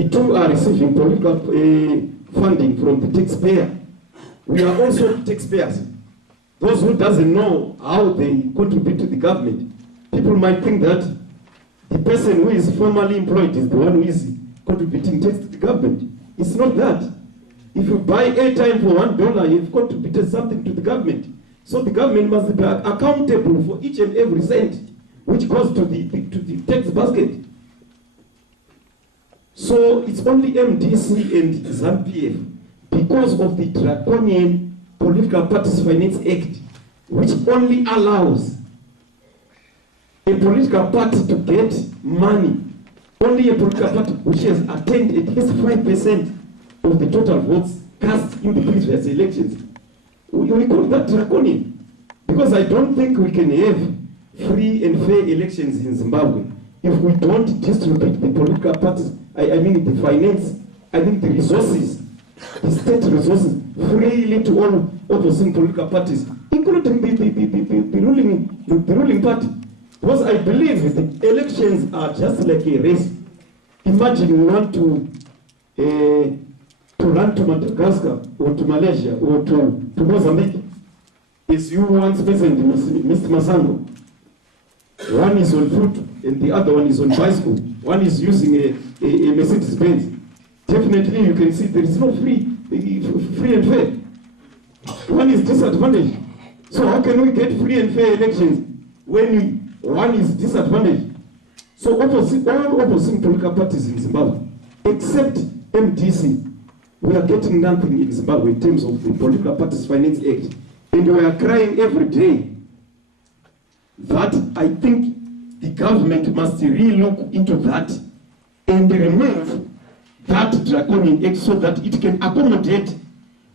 The two are receiving political funding from the taxpayer. We are also taxpayers. Those who doesn't know how they contribute to the government, people might think that the person who is formally employed is the one who is contributing tax to the government. It's not that. If you buy airtime for $1, you've contributed something to the government. So the government must be accountable for each and every cent which goes to the tax basket. So it's only MDC and ZANU-PF because of the draconian Political Parties Finance Act, which only allows a political party to get money. Only a political party which has attained at least 5% of the total votes cast in the previous elections. We call that draconian. Because I don't think we can have free and fair elections in Zimbabwe if we don't distribute the political parties, I mean the finance, I mean the resources, the state resources, freely to all opposing political parties, including the ruling party. Because I believe the elections are just like a race. Imagine you want to run to Madagascar or to Malaysia or to Mozambique. Is you once present, Mr. Masango. One is on foot and the other one is on bicycle. One is using a Mercedes Benz. Definitely you can see there is no free and fair. One is disadvantaged. So how can we get free and fair elections when one is disadvantaged? So all opposing political parties in Zimbabwe, except MDC, we are getting nothing in Zimbabwe in terms of the Political Parties Finance Act. And we are crying every day that I think the government must really look into that and remove that draconian act so that it can accommodate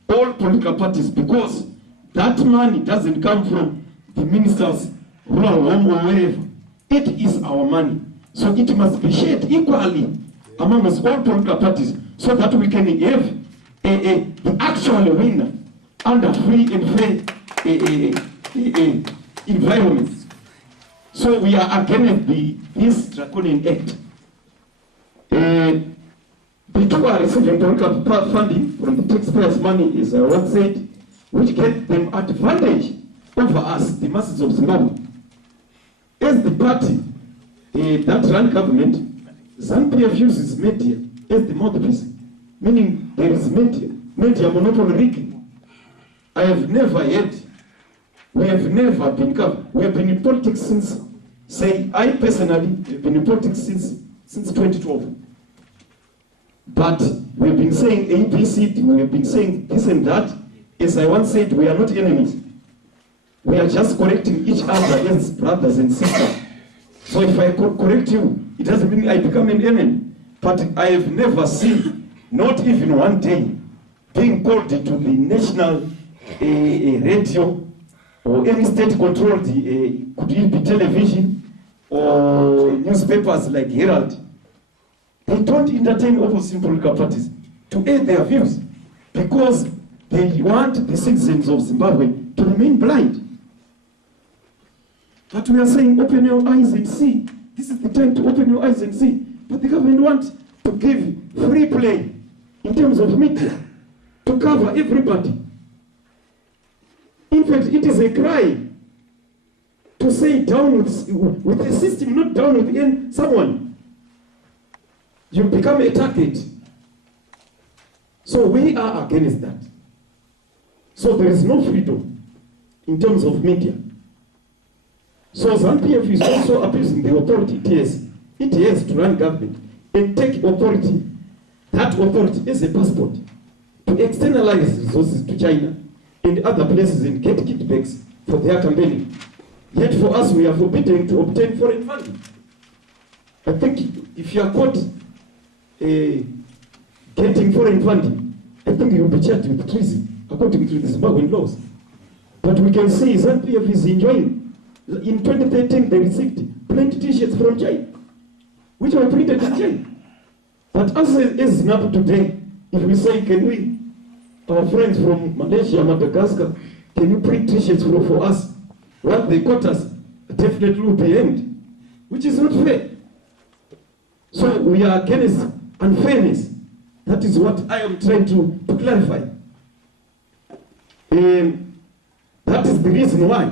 all political parties, because that money doesn't come from the minister's rural home or wherever. It is our money. So it must be shared equally among us, all political parties, so that we can have the actual winner under free and fair environments. So we are against this draconian act. The two are receiving political funding from the taxpayers' money, as I once said, which get them advantage over us, the masses of Zimbabwe. As the party that run government, ZANU-PF uses media as the mouthpiece, meaning there is media monopoly rigging. I have never had, we have never been covered. We have been in politics since, say, I personally have been in politics since 2012. But we have been saying APC, we have been saying this and that. As I once said, we are not enemies. We are just correcting each other as brothers and sisters. So if I correct you, it doesn't mean I become an enemy. But I have never seen, not even one day, being called to the national radio or any state-controlled, could it be television or newspapers like Herald. They don't entertain opposing political parties to air their views because they want the citizens of Zimbabwe to remain blind. But we are saying, open your eyes and see. This is the time to open your eyes and see. But the government wants to give free play in terms of media to cover everybody. In fact, it is a cry to say down with the system, not down with someone. You become a target. So we are against that. So there is no freedom in terms of media. So ZANU-PF is also abusing the authority it has to run government and take authority, that authority as a passport to externalize resources to China and other places and get kickbacks for their campaigning. Yet for us, we are forbidden to obtain foreign funding. I think if you are caught getting foreign funding, I think you will be charged with treason according to the Zimbabwean laws. But we can see ZANU-PF is enjoying. In 2013, they received plenty t-shirts from China, which were printed in China. But as is now today, if we say, can we, our friends from Malaysia, Madagascar, can you print t-shirts for us? What they got us definitely will be end, which is not fair. So we are against and fairness. That is what I am trying to clarify. That is the reason why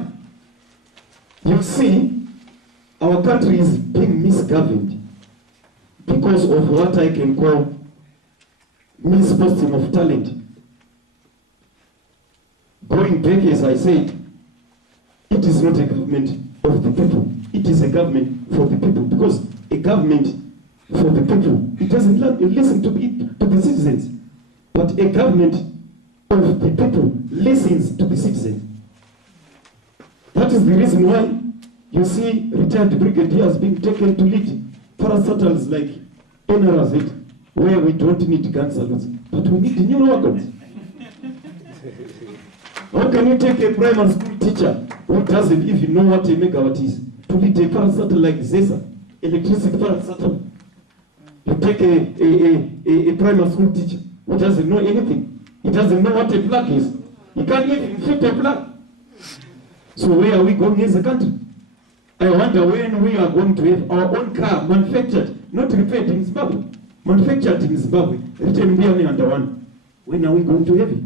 you see our country is being misgoverned because of what I can call misposting of talent. Going back, as I said, it is not a government of the people. It is a government for the people, because a government for the people, it doesn't listen to the citizens, but a government of the people listens to the citizens. That is the reason why you see retired brigadiers being taken to lead parastatals like NRZ, where we don't need gun salutes, but we need new wagons. How can you take a primary school teacher who doesn't even know what a megawatt is to lead a parastatal like ZESA, electricity parastatal? You take a primary school teacher who doesn't know anything. He doesn't know what a plug is. He can't even fit a plug. So where are we going as a country? I wonder when we are going to have our own car manufactured, not repaired in Zimbabwe, manufactured in Zimbabwe, written merely under one. When are we going to have it?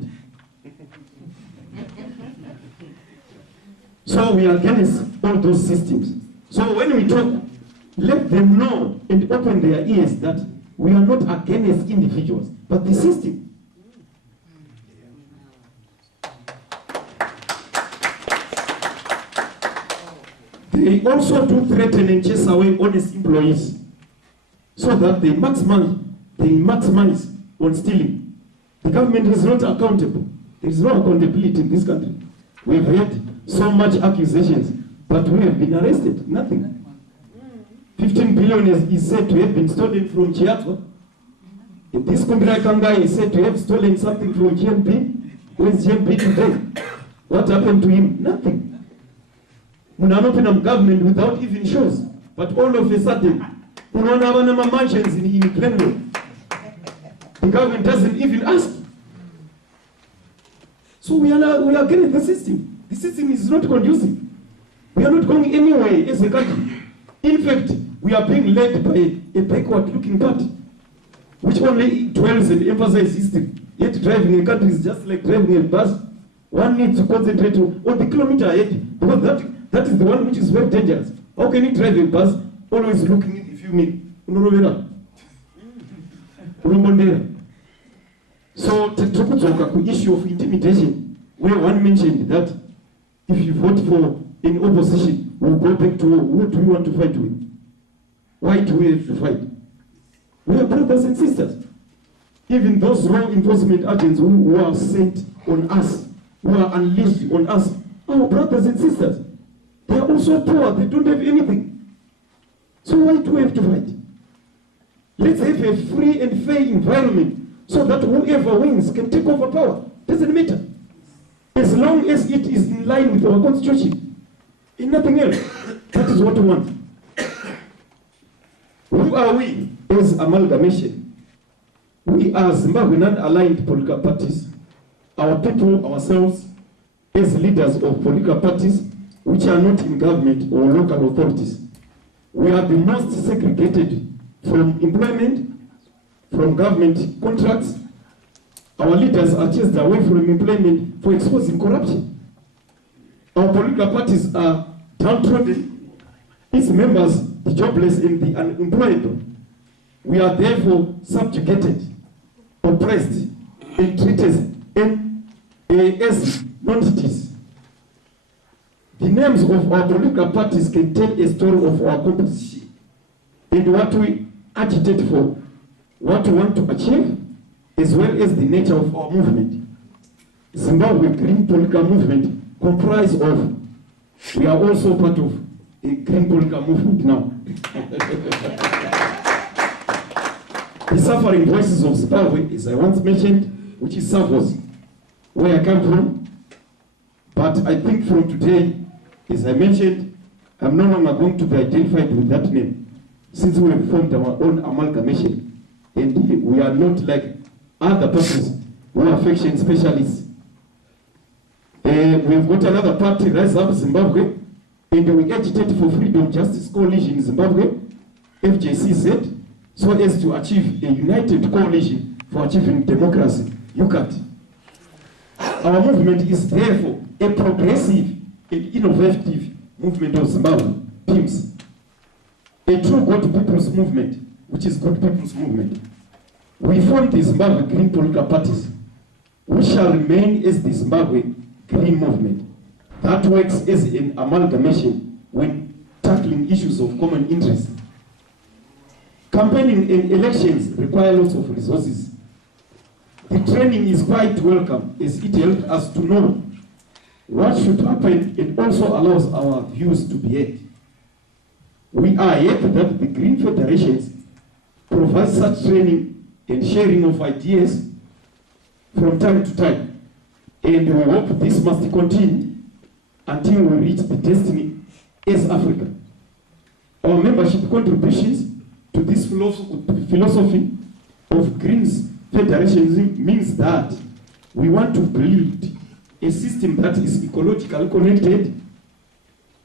So we are against all those systems. So when we talk, let them know and open their ears that we are not against individuals, but the system. They also do threaten and chase away honest employees so that they maximize on stealing. The government is not accountable. There is no accountability in this country. We've had so much accusations, but we have been arrested. Nothing. 15 billion is said to have been stolen from Chiatwa. This Kumbirai guy is said to have stolen something from GMP. Where's GMP today? What happened to him? Nothing. Munanopenam government without even shows. But all of a sudden, unaona mansions in Glenville. The government doesn't even ask. So we are getting the system. The system is not conducive. We are not going anywhere as a country. In fact, we are being led by a backward-looking party, which only dwells and emphasizes history. Yet driving a country is just like driving a bus. One needs to concentrate on the kilometer ahead, because that is the one which is very dangerous. How can you drive a bus always looking in the view mirror? So the issue of intimidation, where one mentioned that if you vote for an opposition, we'll go back to who do we want to fight with? Why do we have to fight? We are brothers and sisters. Even those law enforcement agents who are sent on us, who are unleashed on us, our brothers and sisters. They are also poor, they don't have anything. So why do we have to fight? Let's have a free and fair environment so that whoever wins can take over power. Doesn't matter. As long as it is in line with our constitution. In nothing else. That is what we want. Who are we as amalgamation? We are Zimbabwe non-aligned political parties. Our people, ourselves, as leaders of political parties, which are not in government or local authorities. We are the most segregated from employment, from government contracts. Our leaders are chased away from employment for exposing corruption. Our political parties are downtrodden, its members the jobless and the unemployed. We are therefore subjugated, oppressed, and treated as non-entities. The names of our political parties can tell a story of our composition and what we agitate for, what we want to achieve, as well as the nature of our movement. Zimbabwe Green Political Movement comprised of, we are also part of a green political movement now. The Suffering Voices of Zimbabwe, as I once mentioned, which is SAVOS, where I come from. But I think from today, as I mentioned, I'm no longer going to be identified with that name, since we have formed our own amalgamation. And we are not like other parties who are faction specialists. We've got another party, Rise Up Zimbabwe, and we agitate for Freedom Justice Coalition in Zimbabwe, FJCZ. so as to achieve a united coalition for achieving democracy, UCAT. Our movement is therefore a progressive and innovative movement of Zimbabwe, PIMS. A true good people's movement, which is good people's movement. We formed the Zimbabwe Green political parties, which shall remain as the Zimbabwe Green movement that works as an amalgamation when tackling issues of common interest. Campaigning and elections require lots of resources. The training is quite welcome as it helps us to know what should happen and also allows our views to be heard. We are happy that the Green Federations provide such training and sharing of ideas from time to time. And we hope this must continue until we reach the destiny as Africa. Our membership contributions to this philosophy of Greens Federation means that we want to build a system that is ecologically connected,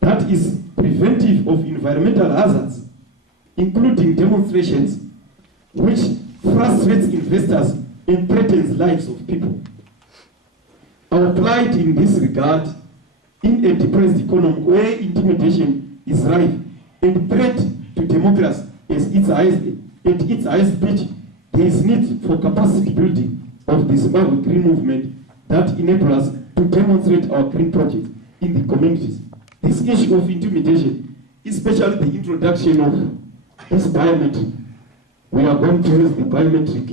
that is preventive of environmental hazards, including demonstrations, which frustrates investors and threatens lives of people. Our plight in this regard, in a depressed economy where intimidation is rife and threat to democracy is at its highest pitch, there is need for capacity building of the Zimbabwe Green movement that enables us to demonstrate our green projects in the communities. This issue of intimidation, especially the introduction of this biometric, we are going to use the biometric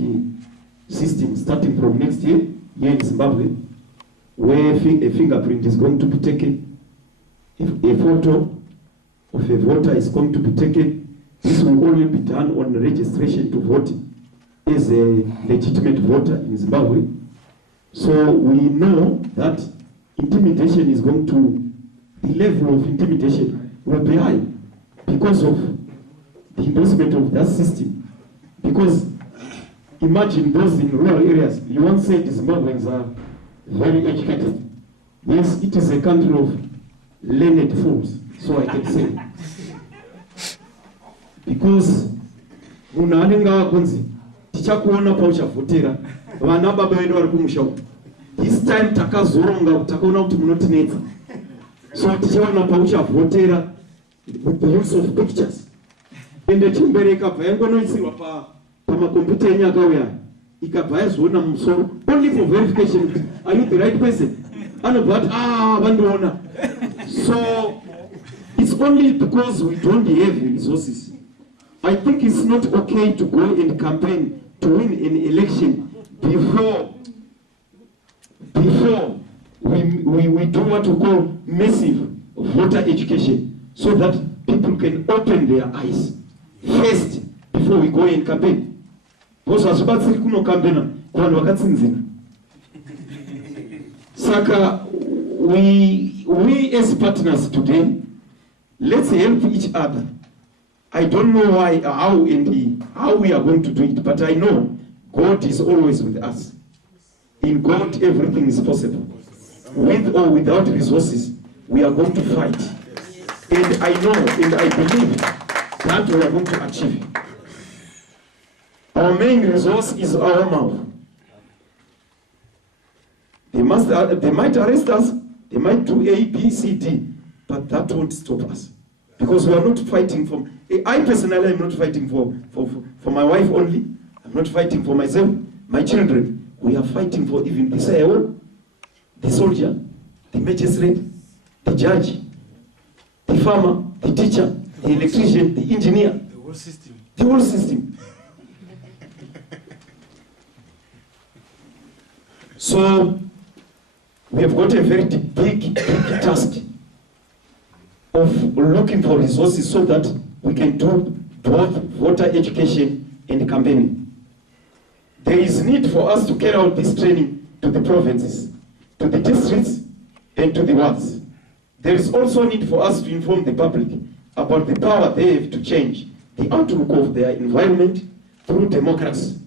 system starting from next year here in Zimbabwe, where a fingerprint is going to be taken, a photo of a voter is going to be taken. This will only be done on registration to vote as a legitimate voter in Zimbabwe. So we know that intimidation is going to, the level of intimidation will be high because of the endorsement of that system. Because imagine those in rural areas, you once said Zimbabweans are very educated. Yes, it is a country of learned fools, so I can say. Because munhu anenge akunzi tichakuona pauchavhotera vana baba vedu vari kumusha uku, this time takazoronga takaona kuti munotinetsa, so tichaona pauchavhotera with the use of pictures. Ende chimbere ikabva yangonoisirwa pamakombiyuta enyu akauya ikabva yazoona mumusoro only for verification, are you the right person? Anobva ati vandiona. So it's only because we don't have resources. I think it's not okay to go and campaign to win an election before we do what we call massive voter education, so that people can open their eyes first before we go and campaign. Because hazvibatsiri kunokampena kuvanhu vakatsinzina. Saka we as partners today, let's help each other. I don't know how we are going to do it, but I know God is always with us. In God, everything is possible. With or without resources, we are going to fight. And I know and I believe that we are going to achieve. Our main resource is our mouth. They might arrest us, they might do A, B, C, D, but that won't stop us. Because we are not fighting for, I personally am not fighting for my wife only. I'm not fighting for myself, my children. We are fighting for even the CEO, the soldier, the magistrate, the judge, the farmer, the teacher, the electrician, the engineer. The whole system. The whole system. So we have got a very big task of looking for resources so that we can do both voter education and campaigning. There is need for us to carry out this training to the provinces, to the districts, and to the wards. There is also need for us to inform the public about the power they have to change the outlook of their environment through democracy.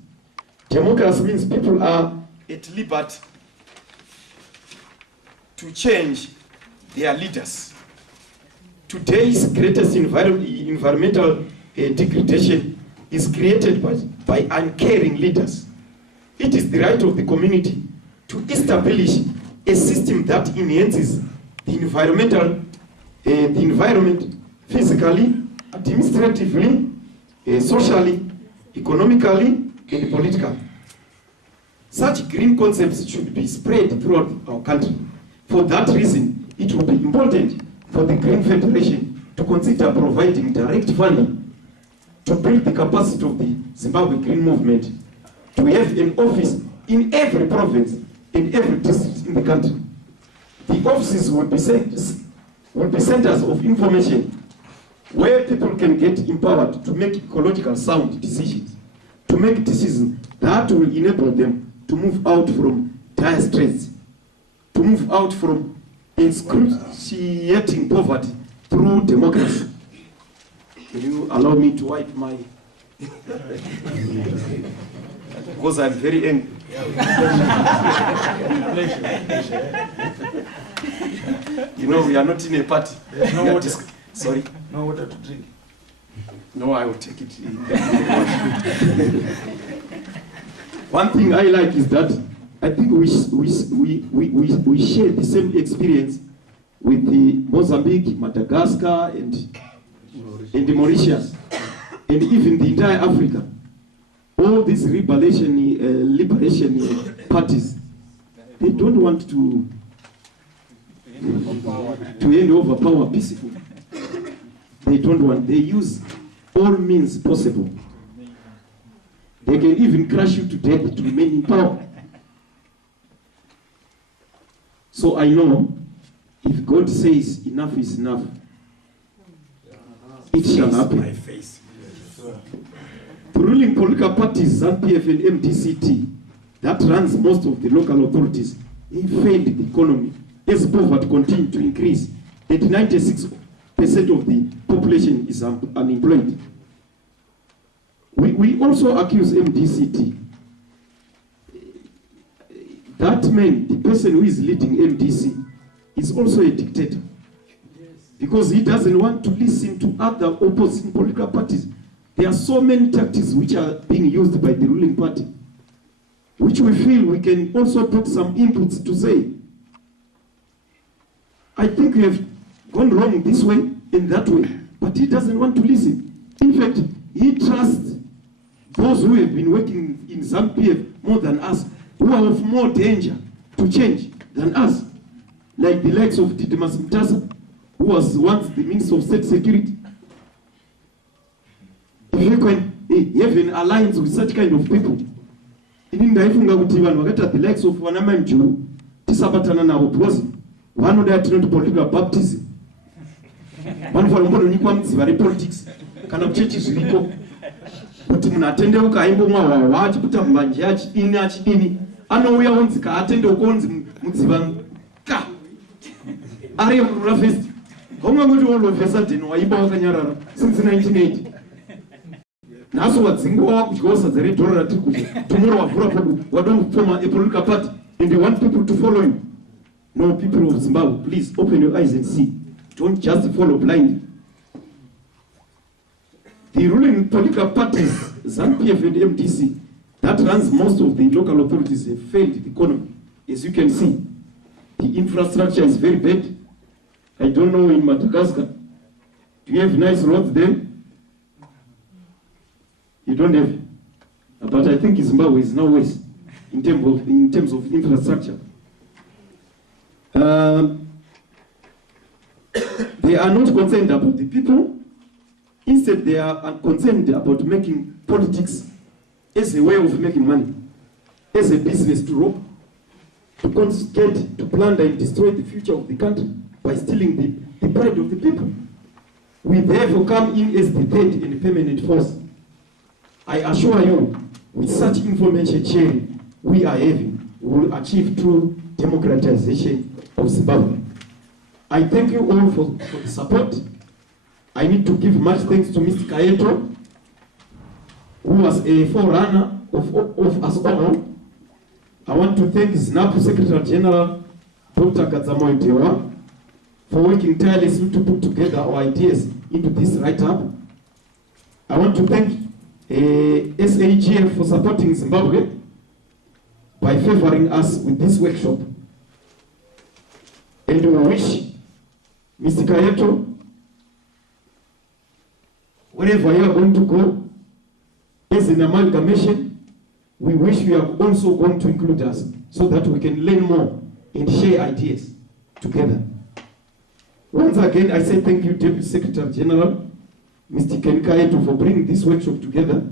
Democracy means people are at liberty to change their leaders. Today's greatest environmental degradation is created by uncaring leaders. It is the right of the community to establish a system that enhances the environment physically, administratively, socially, economically, and politically. Such green concepts should be spread throughout our country. For that reason, it will be important for the Green Federation to consider providing direct funding to build the capacity of the Zimbabwe Green Movement to have an office in every province, in every district in the country. The offices will be centers of information where people can get empowered to make ecological sound decisions, to make decisions that will enable them to move out from dire straits, to move out from excruciating poverty through democracy. Can you allow me to wipe my... because I'm very angry. You know, we are not in a party. No water. Sorry? No water to drink. No, I will take it. One thing I like is that I think we share the same experience with the Mozambique, Madagascar, and Mauritius, and even the entire Africa. All these liberation parties, they don't want to hand over power peacefully. They don't want. They use all means possible. They can even crush you to death to remain in power. So I know, if God says enough is enough, it shall happen. The ruling political parties, ZANU-PF and MDCT, that runs most of the local authorities, they failed the economy as poverty continued to increase. And 96% of the population is unemployed. We also accuse MDCT. That man, the person who is leading MDC, is also a dictator. Because he doesn't want to listen to other opposing political parties. There are so many tactics which are being used by the ruling party, which we feel we can also put some inputs to say, I think we have gone wrong this way and that way, but he doesn't want to listen. In fact, he trusts those who have been working in ZANU-PF more than us, who are of more danger to change than us, like the likes of Didimas Mtasa, who was once the Minister of State Security. If you can have an alliance with such kind of people, the likes of Wanama Mjuru, Tisabatana now, because one of that not political baptism. One for very politics, kind of churches legal. But attend ukaimbo mwa wachi kuta mbanje achidini achidini anouya onzika atende ukonzi mudzivanka ari murafest homwe kuti wolofesa deno waimba wakanyarara since 1980 naso wadzingo wakudyosa dzere dhoro ratiri kudya tomoro wavhura podo wadongo form a political party and they want people to follow you. No, people of Zimbabwe, please open your eyes and see. Don't just follow blindly. The ruling political parties, ZANU-PF and MDC, that runs most of the local authorities, have failed the economy. As you can see, the infrastructure is very bad. I don't know in Madagascar, do you have nice roads there? You don't have. But I think Zimbabwe is now worse in terms of infrastructure. They are not concerned about the people. Instead, they are concerned about making politics as a way of making money, as a business to rob, to confiscate, to plunder and destroy the future of the country by stealing the pride of the people. We therefore come in as the third and permanent force. I assure you, with such information sharing we are having, we will achieve true democratization of Zimbabwe. I thank you all for the support. I need to give much thanks to Mr. Kayeto, who was a forerunner of us all. I want to thank ZNAP Secretary General, Dr. Gadzamoyo Dewa, for working tirelessly to put together our ideas into this write-up. I want to thank SAGF for supporting Zimbabwe by favoring us with this workshop. And we wish Mr. Kayeto, wherever you are going to go, as an amalgamation, we wish you are also going to include us so that we can learn more and share ideas together. Once again, I say thank you, Deputy Secretary General, Mr. Ken Kayeto, for bringing this workshop together.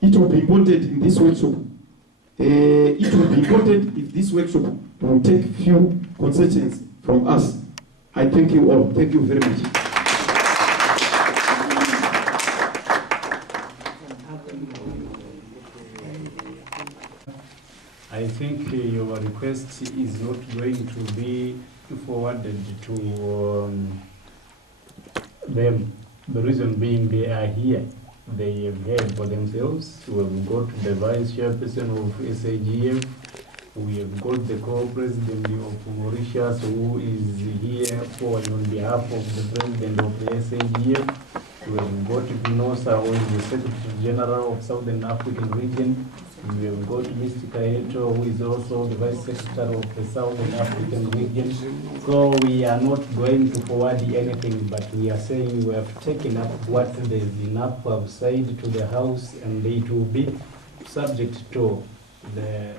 It will be important in this workshop. It will be important if this workshop will take few concessions from us. I thank you all. Thank you very much. I think your request is not going to be forwarded to them. The reason being they are here. They have heard for themselves. We have got the vice chairperson of SAGF. We have got the co-president of Mauritius who is here on behalf of the president of the SAGF. We have got Vinosa, who is the Secretary General of Southern African Region. We have got Mr. Kayeto, who is also the Vice Secretary of the Southern African Region. So we are not going to forward anything, but we are saying we have taken up what the ZINAP have said to the House, and it will be subject to the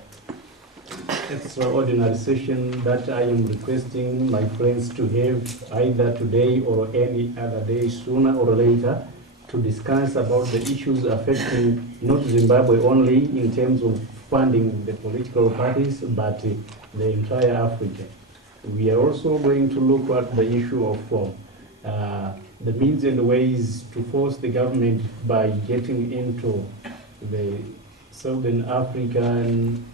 extraordinary session that I am requesting my friends to have either today or any other day, sooner or later, to discuss about the issues affecting not Zimbabwe only in terms of funding the political parties, but the entire Africa. We are also going to look at the issue of the means and ways to force the government by getting into the Southern African,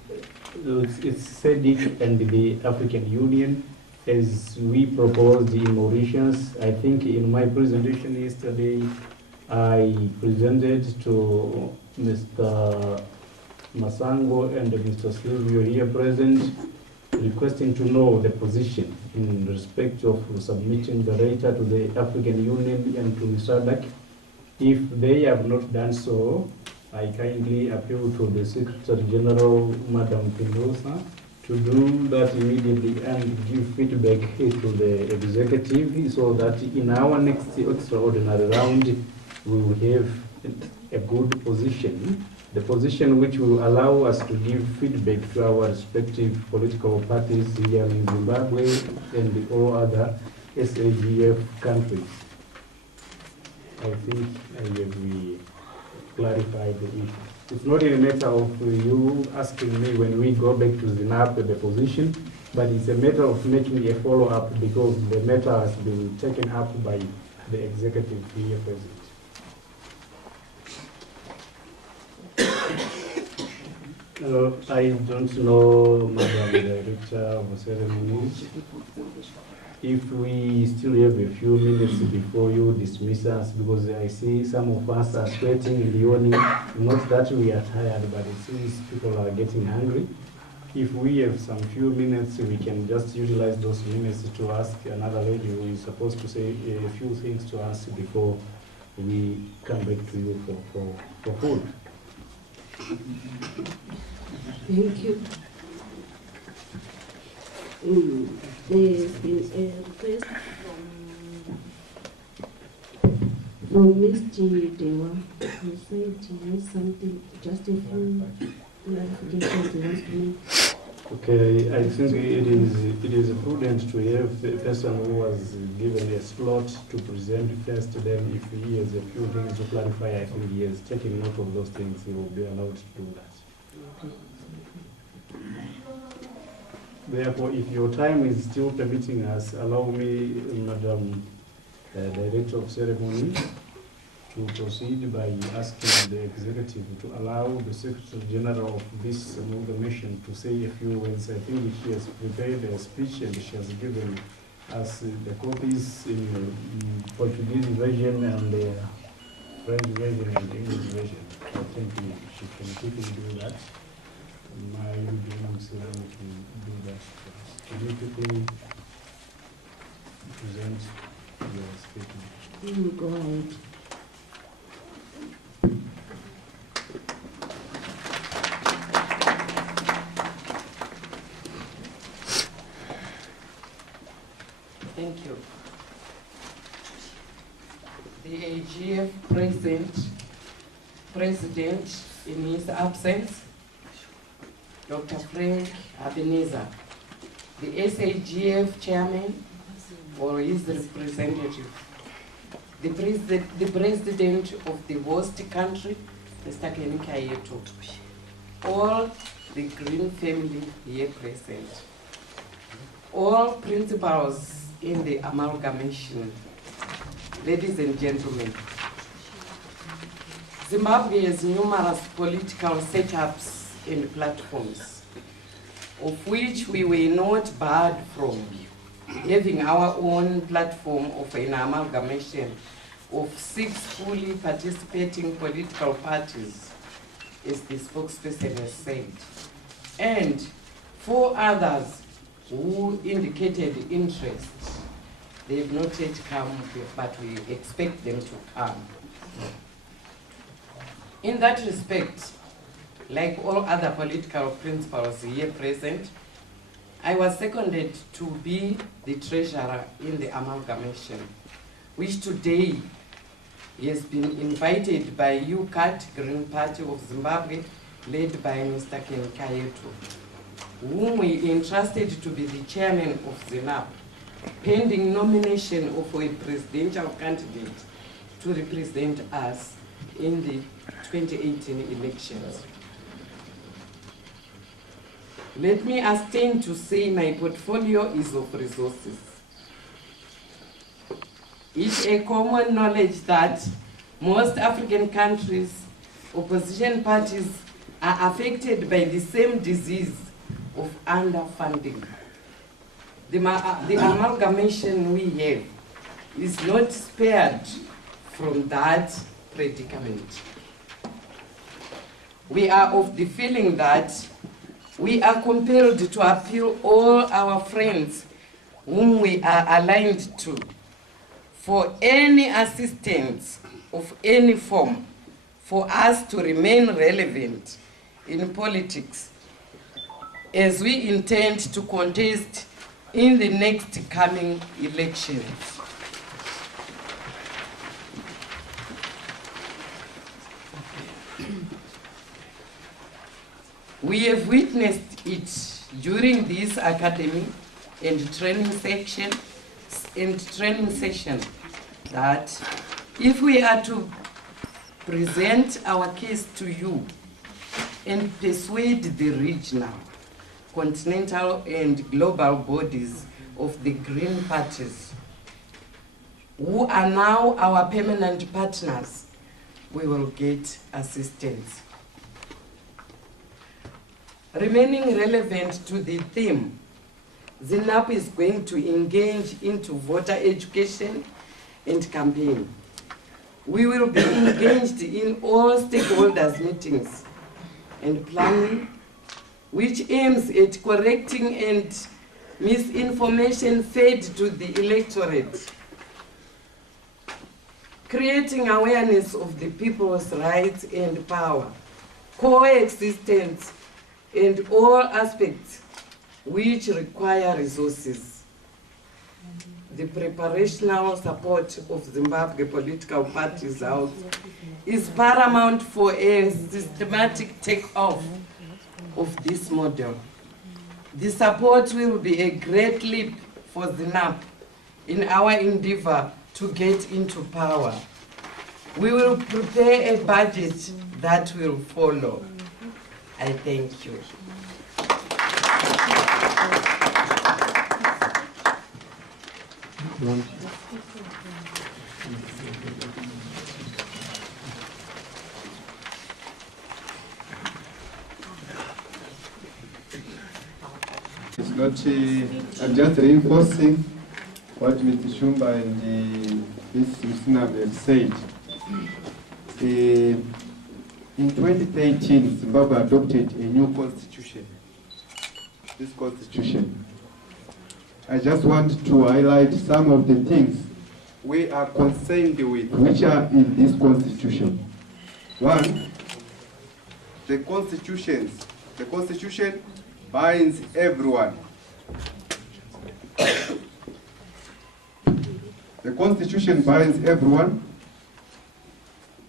it's SADC and the African Union, as we proposed in Mauritius. I think in my presentation yesterday, I presented to Mr. Masango and Mr. Silvio here present, requesting to know the position in respect of submitting the data to the African Union and to SADC. If they have not done so, I kindly appeal to the Secretary General, Madam Pindosa, to do that immediately and give feedback to the executive so that in our next extraordinary round, we will have a good position, the position which will allow us to give feedback to our respective political parties here in Zimbabwe and all other SAGF countries. I think we clarified the issue. It's not a matter of you asking me when we go back to ZINAP the position, but it's a matter of making a follow-up because the matter has been taken up by the executive here present. I don't know, Madam Director of Ceremonies, if we still have a few minutes before you dismiss us, because I see some of us are sweating and yawning. Not that we are tired, but it seems people are getting hungry. If we have some few minutes, we can just utilize those minutes to ask another lady who is supposed to say a few things to us before we come back to you for food. Thank you. There's been a request from Mr. Dewa, who said he has something, just a few clarifications he wants to make. Okay, I think it is prudent to have the person who was given a slot to present first. Then, if he has a few things to clarify, I think he has taken note of those things. He will be allowed to do that. Therefore, if your time is still permitting us, allow me, Madam Director of Ceremony, to proceed by asking the executive to allow the Secretary General of this amalgamation to say a few words. I think she has prepared a speech and she has given us the copies in Portuguese version and the French version and English version. I think she can quickly do that. My being Sudan can do that. Can you quickly present your statement? You go ahead. you. The AGF President in his absence, Dr. Frank Ebenezer, the SAGF Chairman or his representative, the President of the host country, Mr. Ken Kayeto, all the Green family here present, all principals in the amalgamation, ladies and gentlemen. Zimbabwe has numerous political setups and platforms, of which we were not barred from having our own platform of an amalgamation of 6 fully participating political parties, as the spokesperson has said, and 4 others who indicated interest. They have not yet come, but we expect them to come. In that respect, like all other political principals here present, I was seconded to be the treasurer in the amalgamation, which today has been invited by UCAT, Green Party of Zimbabwe, led by Mr. Ken Kayeto, whom we entrusted to be the chairman of ZINAP, pending nomination of a presidential candidate to represent us in the 2018 elections. Let me abstain to say my portfolio is of resources. It's a common knowledge that most African countries, opposition parties, are affected by the same disease of underfunding. The amalgamation we have is not spared from that predicament. We are of the feeling that we are compelled to appeal all our friends whom we are aligned to for any assistance of any form for us to remain relevant in politics as we intend to contest in the next coming elections. We have witnessed it during this academy and training session that if we are to present our case to you and persuade the regional, continental and global bodies of the Green parties, who are now our permanent partners, we will get assistance. Remaining relevant to the theme, ZINAP is going to engage into voter education and campaign. We will be engaged in all stakeholders' meetings and planning, which aims at correcting and misinformation fed to the electorate, creating awareness of the people's rights and power, coexistence, and all aspects which require resources. The preparational support of Zimbabwe political parties out is paramount for a systematic take-off of this model. The support will be a great leap for ZINAP in our endeavor to get into power. We will prepare a budget that will follow. I thank you. It's not, I'm just reinforcing what Mr. Shumba and Ms. Nabe have said. In 2013, Zimbabwe adopted a new constitution. This constitution. I just want to highlight some of the things we are concerned with, which are in this constitution. One, the constitution binds everyone The Constitution binds everyone,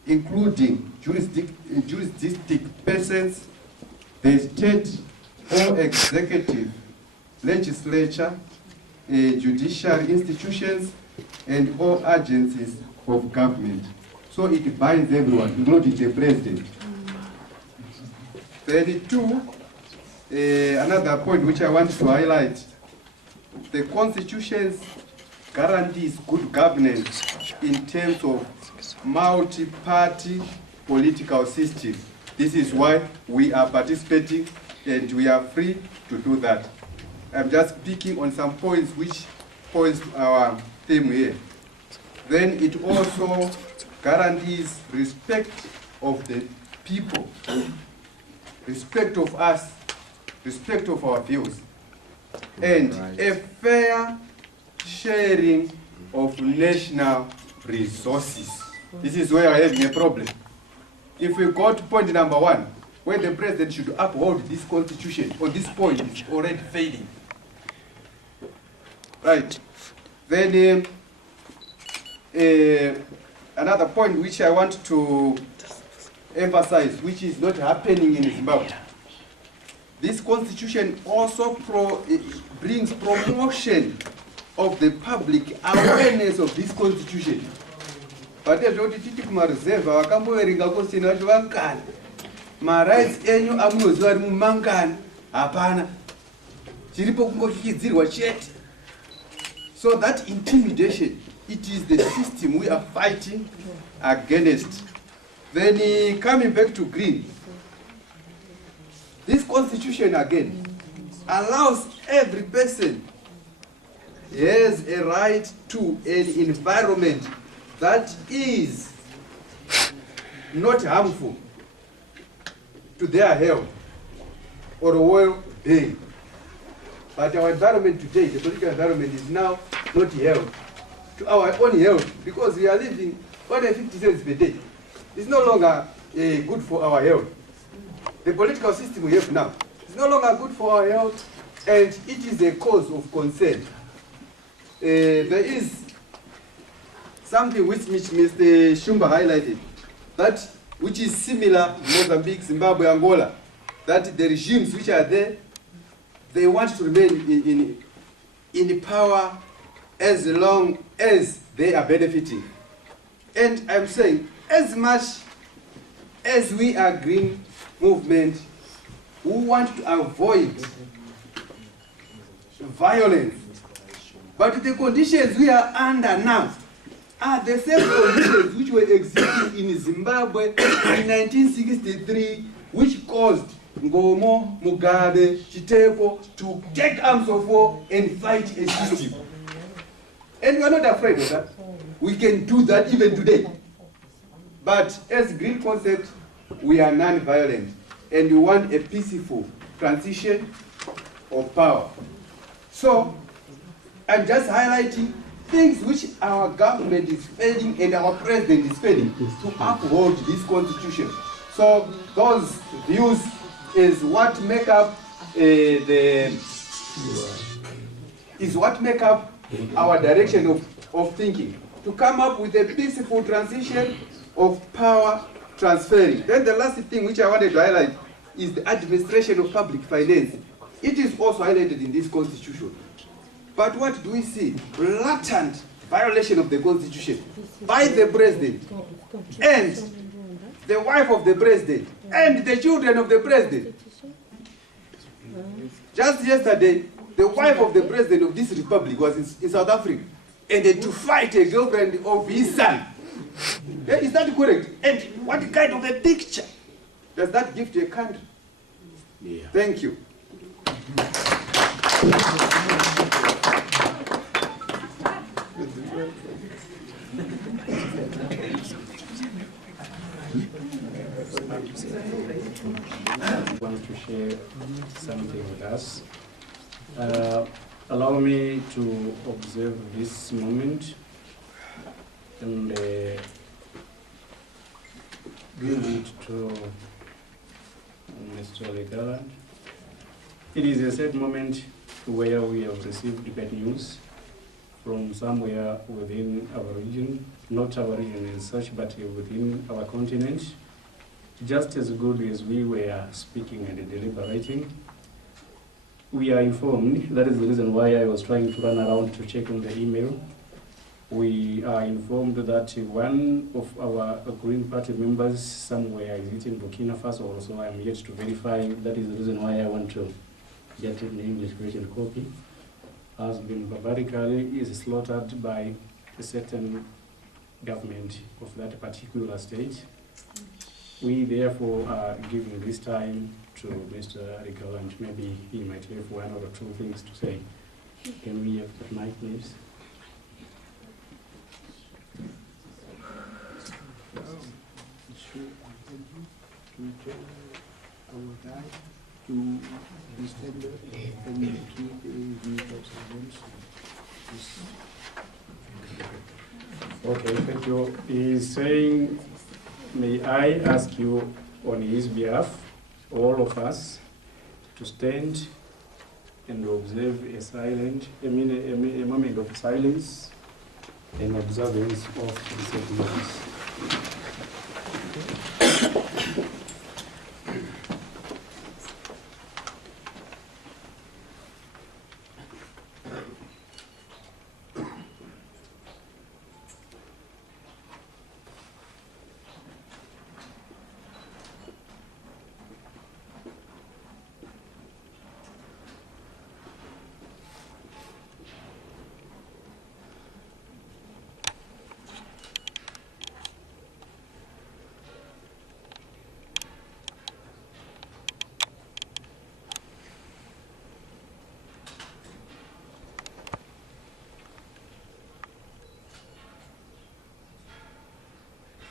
including jurisdicting persons, the state or executive, legislature, judiciary institutions, and all agencies of government. So it binds everyone, including the president. 32, another point which I want to highlight, the Constitution guarantees good governance in terms of multi-party political system. This is why we are participating and we are free to do that. I'm just picking on some points which points to our theme here. Then it also guarantees respect of the people, respect of us, respect of our views, and a fair sharing of national resources. This is where I have a problem. If we go to point number 1, where the president should uphold this constitution, on this point is already failing. Right. Then another point which I want to emphasize, which is not happening in Zimbabwe. This constitution also brings promotion of the public awareness of this constitution. But as what titi kuma reserve vakamboverenga constitution vacho vangani marights enyu amunoziva ari mumangani hapana chiripo kungochichidzirwa chete. So that intimidation, it is the system we are fighting against. Then coming back to Green, this constitution again allows every person has a right to an environment that is not harmful to their health or well-being. But our environment today, the political environment, is now not health, to our own health, because we are living 150 cents per day. It's no longer good for our health. The political system we have now is no longer good for our health, and it is a cause of concern. There is something which Mr. Shumba highlighted, that which is similar in Mozambique, Zimbabwe, Angola, that the regimes which are there, they want to remain in power as long as they are benefiting. And I'm saying, as much as we are Green Movement, who want to avoid violence, but the conditions we are under now are the same conditions which were existing in Zimbabwe in 1963, which caused Ngomo, Mugabe, Chiteko to take arms of war and fight a system. And we are not afraid of that. We can do that even today. But as Green Concept, we are non-violent, and we want a peaceful transition of power. So, I'm just highlighting things which our government is failing and our president is failing to uphold this constitution. So, those views is what make up our direction of thinking, to come up with a peaceful transition of power transferring. Then the last thing which I wanted to highlight is the administration of public finance. It is also highlighted in this constitution. But what do we see? Blatant violation of the constitution by the president and the wife of the president and the children of the president. Just yesterday, the wife of the president of this republic was in South Africa, and to fight a girlfriend of his son. Is that correct? And what kind of a picture does that give to a country? Yeah. Thank you. Want to share something with us. Allow me to observe this moment and give it to Mr. Legaland. It is a sad moment where we have received bad news from somewhere within our region, not our region as such, but within our continent, just as good as we were speaking and deliberating. We are informed, that is the reason why I was trying to run around to check on the email. We are informed that one of our Green Party members somewhere is in Burkina Faso also. I am yet to verify. That is the reason why I want to get an English version copy. Has been barbarically is slaughtered by a certain government of that particular state. We therefore are giving this time to Mr. Rical, and maybe he might have one or two things to say. Can we have the mic, please? Okay, thank you. He's saying, may I ask you on his behalf, all of us, to stand and observe a moment of silence in observance of the sentences.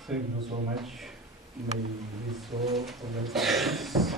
Thank you so much. May this so organize.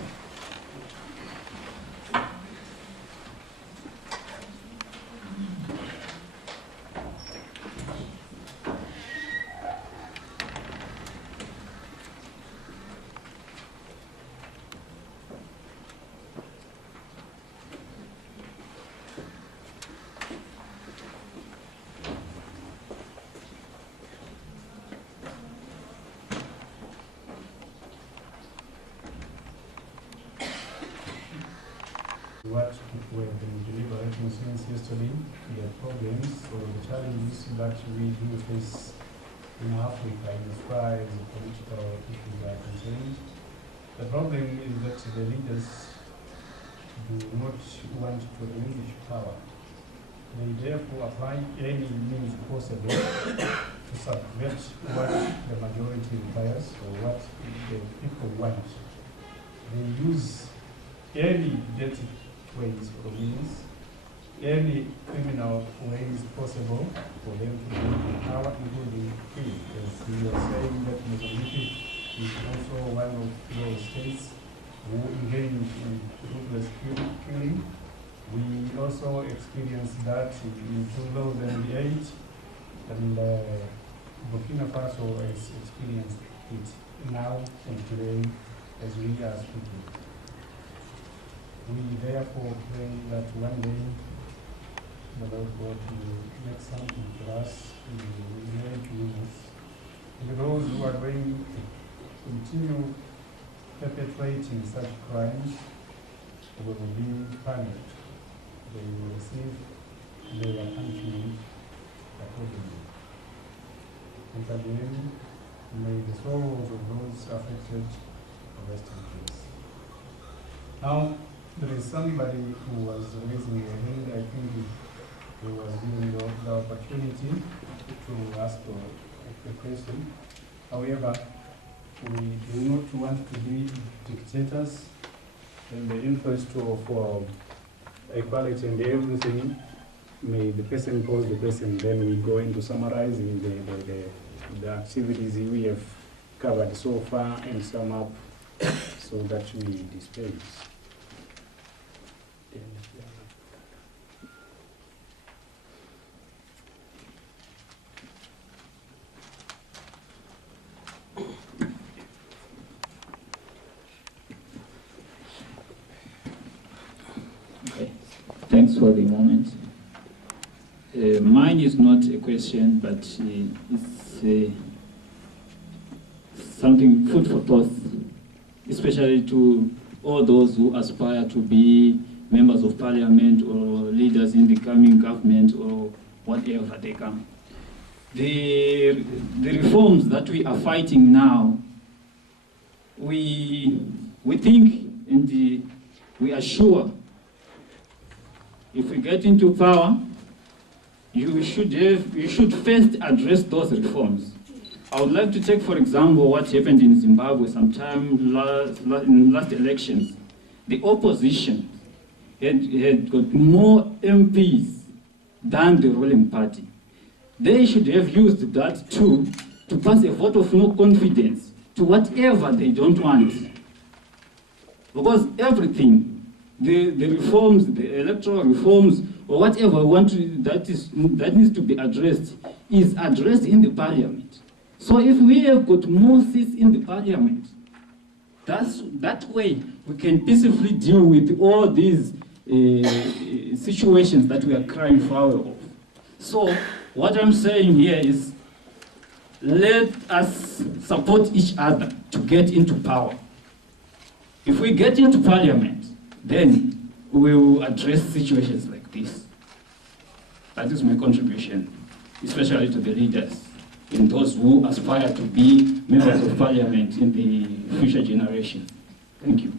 What we have been deliberating since yesterday, the problems or the challenges that we do face in Africa as far as the political issues are concerned. The problem is that the leaders do not want to relinquish power. They therefore apply any means possible to subvert what the majority requires or what the people want. They use any dirty ways or means, any criminal ways possible for them to gain power, including killing. As we are saying that Mozambique is also one of those states who engage in ruthless killing. We also experienced that in 2008, and Burkina Faso has experienced it now and today as we are speaking. We therefore pray that one day the Lord God will make something for us in the great news. And those who are going to continue perpetrating such crimes will be punished. They will receive their punishment accordingly. And again, may the souls of those affected rest in peace. Now, there is somebody who was raising their hand. I think he was given the opportunity to ask a question. However, we do not want to be dictators in the interest of equality and everything. May the person pose the question, then we go into summarizing the activities we have covered so far and sum up so that we dispense. Okay. Thanks for the moment. Mine is not a question, but it's something food for thought, especially to all those who aspire to be members of parliament or leaders in the coming government or whatever they come. The reforms that we are fighting now, we think and we are sure if we get into power, you should first address those reforms. I would like to take, for example, what happened in Zimbabwe sometime in last elections. The opposition had got more MPs than the ruling party. They should have used that too to pass a vote of no confidence to whatever they don't want. Because everything, the reforms, the electoral reforms, or whatever we want to, that needs to be addressed, is addressed in the parliament. So if we have got more seats in the parliament, that way we can peacefully deal with all these situations that we are crying foul of. So what I'm saying here is, let us support each other to get into power. If we get into parliament, then we will address situations like this. That is my contribution, especially to the leaders and those who aspire to be members of parliament in the future generation. Thank you.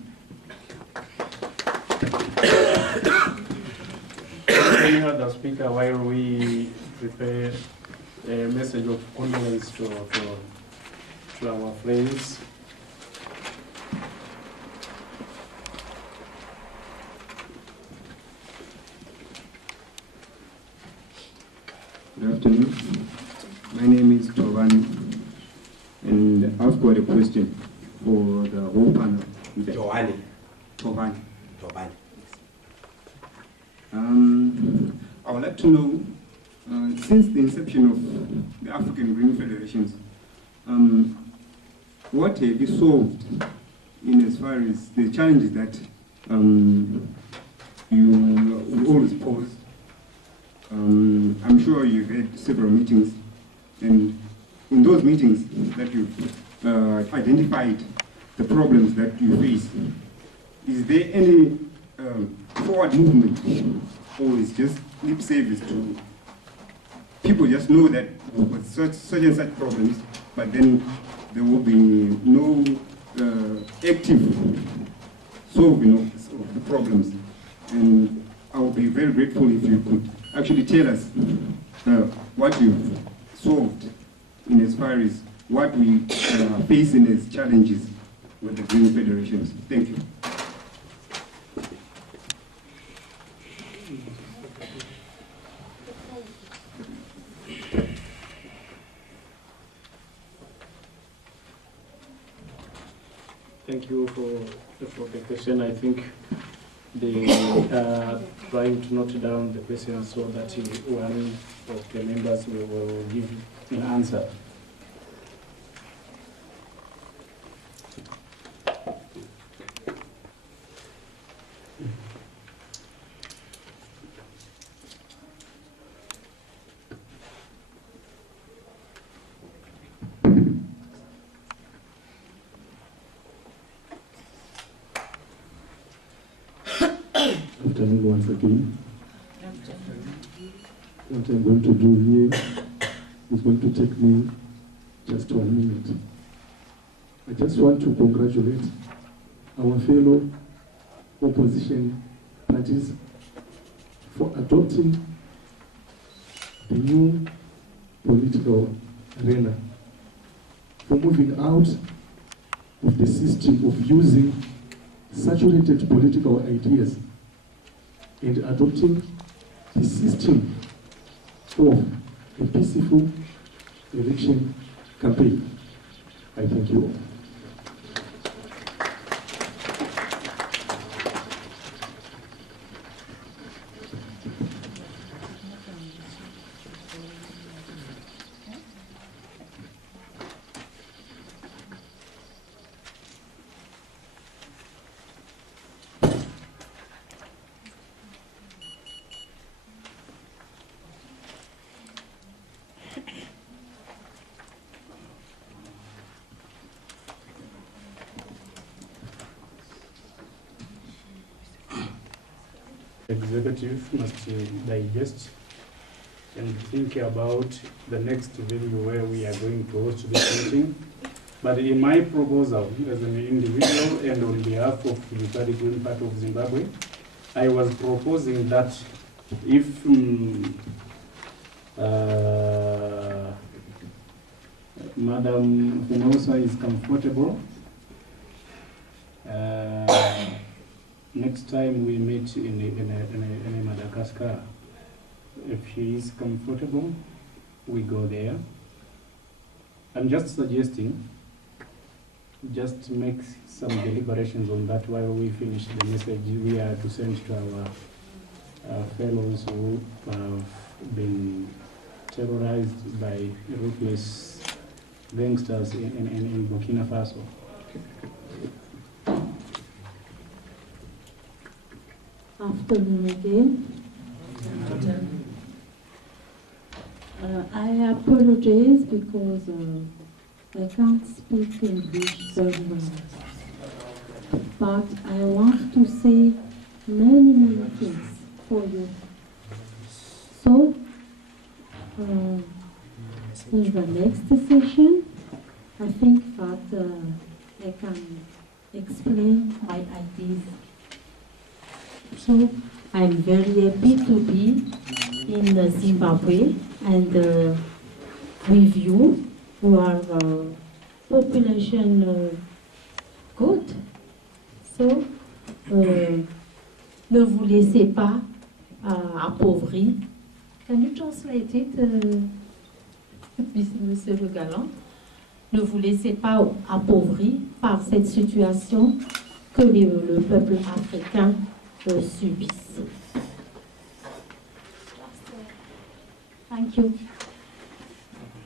Any other speaker while we prepare a message of condolence to our friends? Good afternoon. My name is Tovani, and I've got a question for the whole panel. Joani. Tovani. Joani. I would like to know, since the inception of the African Green Federations, what have you solved in as far as the challenges that you always pose? I'm sure you've had several meetings, and in those meetings that you've identified the problems that you face, is there any forward movement, or is just lip service to people just know that with such and such problems, but then there will be no active solving of the problems? And I would be very grateful if you could actually tell us what you've solved in as far as what we are facing as challenges with the Green Federations. Thank you. Thank you for the question. I think they are trying to note down the question so that one of the members will give an answer. Afternoon once again. What I'm going to do here is going to take me just 1 minute. I just want to congratulate our fellow opposition parties for adopting the new political arena, for moving out of the system of using saturated political ideas and adopting the system of a peaceful election campaign. I thank you all. executive must digest and think about the next venue where we are going to host this meeting. But in my proposal, as an individual and on behalf of the Republic Green Party of Zimbabwe, I was proposing that if Madam Fenosa is comfortable, next time we meet in Madagascar, if she is comfortable, we go there. I'm just suggesting, just make some deliberations on that while we finish the message we are to send to our fellows who have been terrorized by ruthless gangsters in Burkina Faso. Afternoon again. I apologize because I can't speak English very well. But I want to say many things for you. So, in the next session, I think that I can explain my ideas. So, I'm very happy to be in Zimbabwe and with you, who are population good. So, ne vous laissez pas appauvrir. Can you translate it, Monsieur le Galant? Ne vous laissez pas appauvrir par cette situation que le peuple africain subisse. Thank you.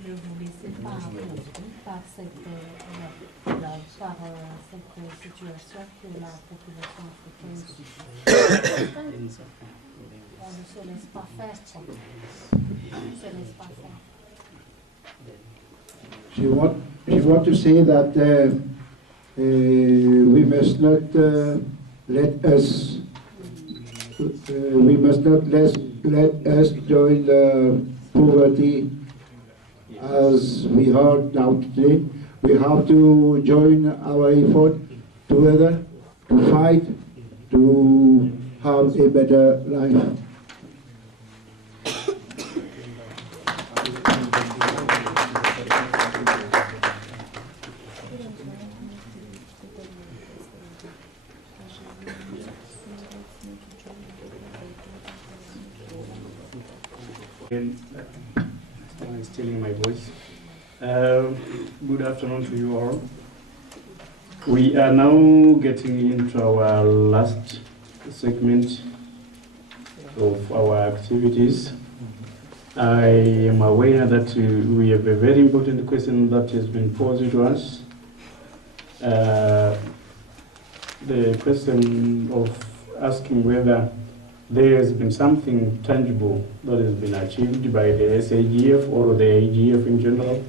Ne vous laissez pas appauvrir par cette situation que la population africaine subit. On ne se laisse pas faire. On ne se laisse pas faire. She want to say that we must not let us join the poverty as we heard now today. We have to join our effort together to fight to have a better life. Stealing my voice. Good afternoon to you all. We are now getting into our last segment of our activities. I am aware that we have a very important question that has been posed to us. The question of asking whether there has been something tangible that has been achieved by the SAGF or the AGF in general.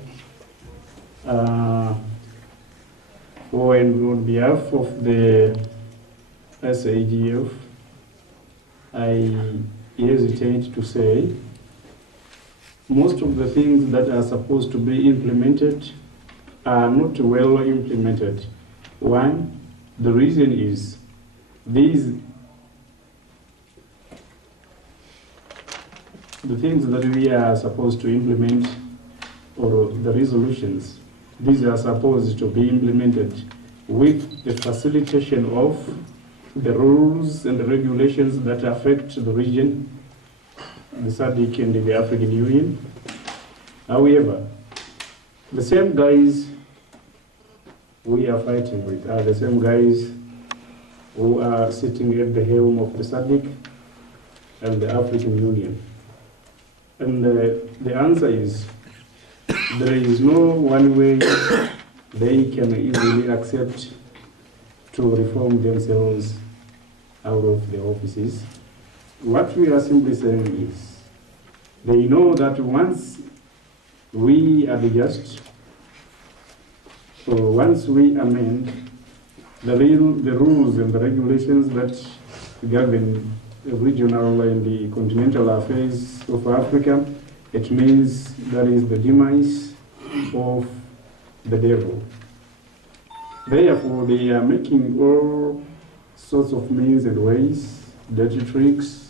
On behalf of the SAGF, I hesitate to say most of the things that are supposed to be implemented are not well implemented. One, the reason is the things that we are supposed to implement, or the resolutions, these are supposed to be implemented with the facilitation of the rules and the regulations that affect the region, the SADC and the African Union. However, the same guys we are fighting with are the same guys who are sitting at the helm of the SADC and the African Union. And the answer is, there is no one way they can easily accept to reform themselves out of the offices. What we are simply saying is, they know that once we adjust, so once we amend the rules and the regulations that govern regional and the continental affairs of Africa, it means that is the demise of the devil. Therefore, they are making all sorts of means and ways, dirty tricks,